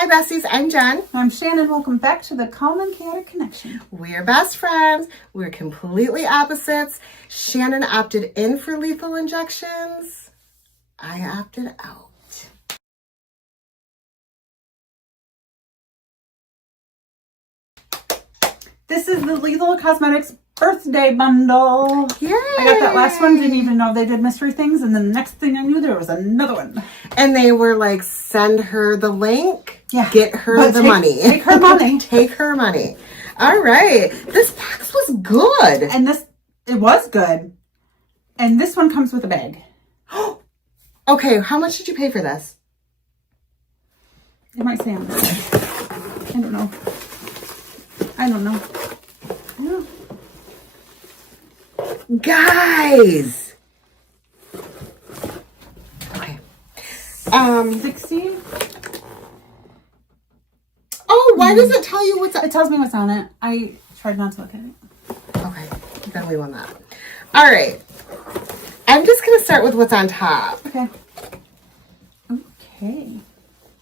Hi besties, I'm Jen. I'm Shannon. Welcome back to the Calm and Chaotic Connection. We're best friends. We're completely opposites. Shannon opted in for lethal injections. I opted out. This is the Lethal Cosmetics birthday bundle. Yay! I got that last one, didn't even know they did mystery things, and then the next thing I knew there was another one. And they were like, send her the link. Yeah. Get her the money. Take her money. Take her money. All right. This box was good. And it was good. And this one comes with a bag. Okay, how much did you pay for this? It might say on this. I don't know. Yeah. Guys. Okay. 60. Oh, why does it tell you what's It tells me what's on it. I tried not to look at it. Okay, then we won that. All right. I'm just going to start with what's on top. Okay.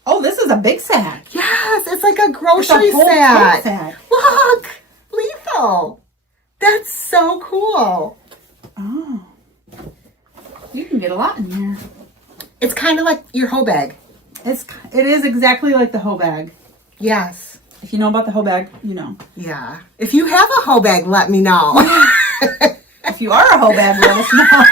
Oh, this is a big sack. Yes, it's like a grocery It's a whole sack. sack. Look, lethal. That's so cool. Oh. You can get a lot in here. It's kind of like your hoe bag. It is exactly like the hoe bag. Yes. If you know about the hoe bag, you know. Yeah. If you have a hoe bag, let me know. If you are a hoe bag, let us know.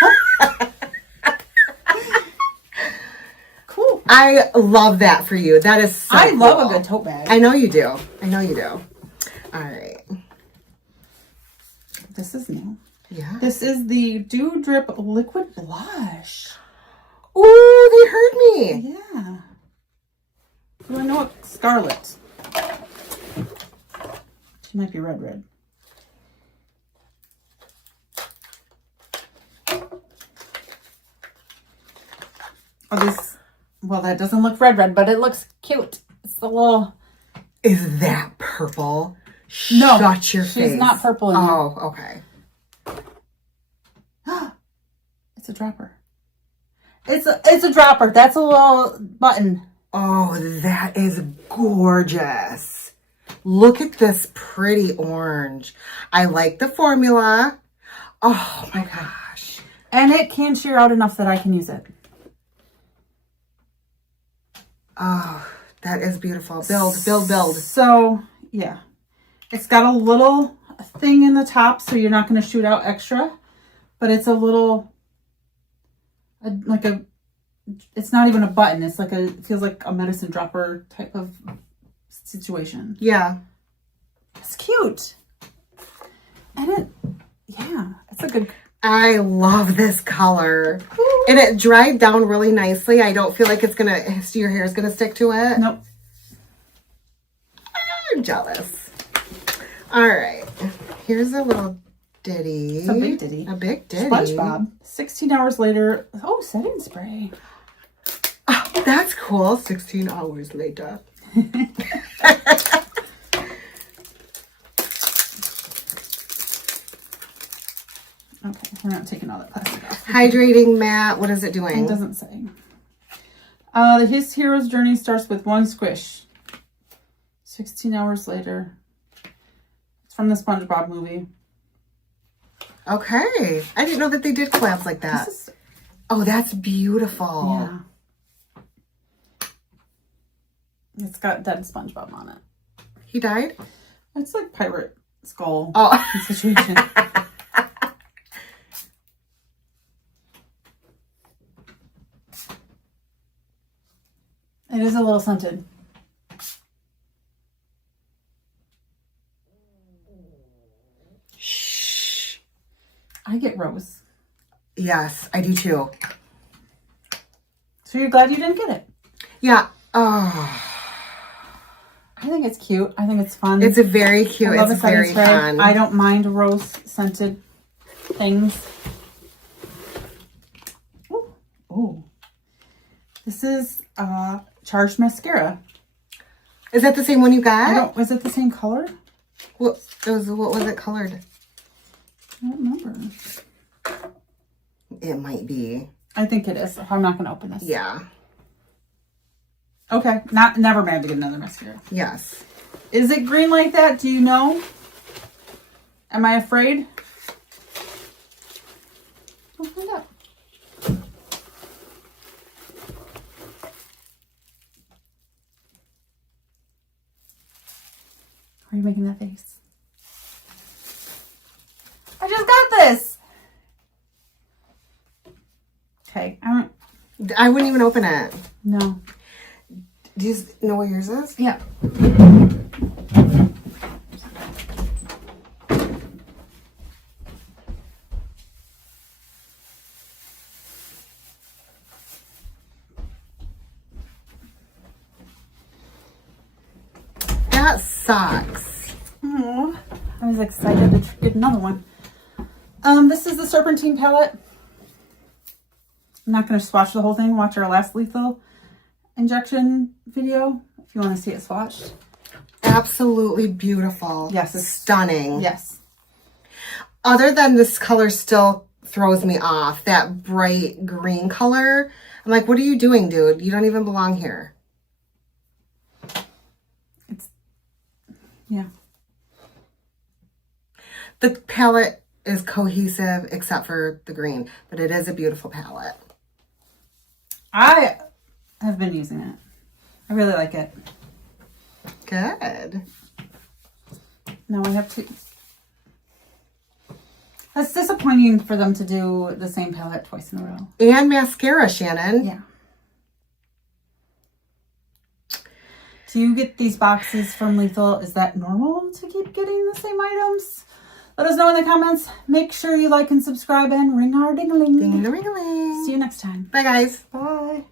Cool. I love that for you. That is so I cool. love a good tote bag. I know you do. I know you do. All right. This is new. Yeah. This is the Dew Drip Liquid Blush. Ooh, they heard me. Yeah. Do I know what Scarlet? She might be red. Oh, well, that doesn't look red, but it looks cute. It's a little... Is that purple? No, Shut your face. She's not purple in Oh, okay. It's a dropper. It's a dropper. That's a little button. Oh, that is gorgeous. Look at this pretty orange. I like the formula. Oh my gosh. And it can shear out enough that I can use it. Oh, that is beautiful. Build. So, yeah. It's got a little thing in the top, so you're not going to shoot out extra. But it's a little, it's not even a button. It's like it feels like a medicine dropper type of situation. Yeah. It's cute. And it's a good... I love this color. Ooh. And it dried down really nicely. I don't feel like your hair is going to stick to it. Nope. I'm jealous. All right. Here's a little ditty. It's a big ditty. A big ditty. SpongeBob. 16 hours later. Oh, setting spray. Oh, that's cool. 16 hours later. Okay, we're not taking all that plastic off. Hydrating mat. What is it doing? It doesn't say. His hero's journey starts with one squish. 16 hours later. It's from the SpongeBob movie. Okay. I didn't know that they did collabs like that. Oh, that's beautiful. Yeah. It's got dead SpongeBob on it. He died? It's like pirate skull situation. It is a little scented. Shh. I get rose. Yes, I do too. So you're glad you didn't get it? Yeah. Oh. I think it's cute. I think it's fun. It's a very cute. I love it's very fun. I don't mind rose scented things. Ooh. This is Charged Mascara. Is that the same one you got? Was it the same color? What was it colored? I don't remember. It might be. I think it is. I'm not going to open this. Yeah. Okay. Never mad to get another mascara. Yes. Is it green like that? Do you know? Am I afraid? We'll find out. Why are you making that face? I just got this. Okay. I wouldn't even open it. No. Do you know what yours is? Yeah. That sucks. Oh, I was excited to get another one. This is the Serpentine palette. I'm not going to swatch the whole thing. Watch our last lethal injection video if you want to see it swatched. Absolutely beautiful. Yes. It's Stunning. Yes. Other than this color still throws me off. That bright green color. I'm like, what are you doing, dude? You don't even belong here. Yeah. The palette is cohesive except for the green, but it is a beautiful palette. I have been using it. I really like it. Good. Now I have to... That's disappointing for them to do the same palette twice in a row. And mascara, Shannon. Yeah. Do you get these boxes from Lethal? Is that normal to keep getting the same items? Let us know in the comments. Make sure you like and subscribe and ring our ding-a-ling. Ding-a-ling-a-ling. See you next time. Bye, guys. Bye.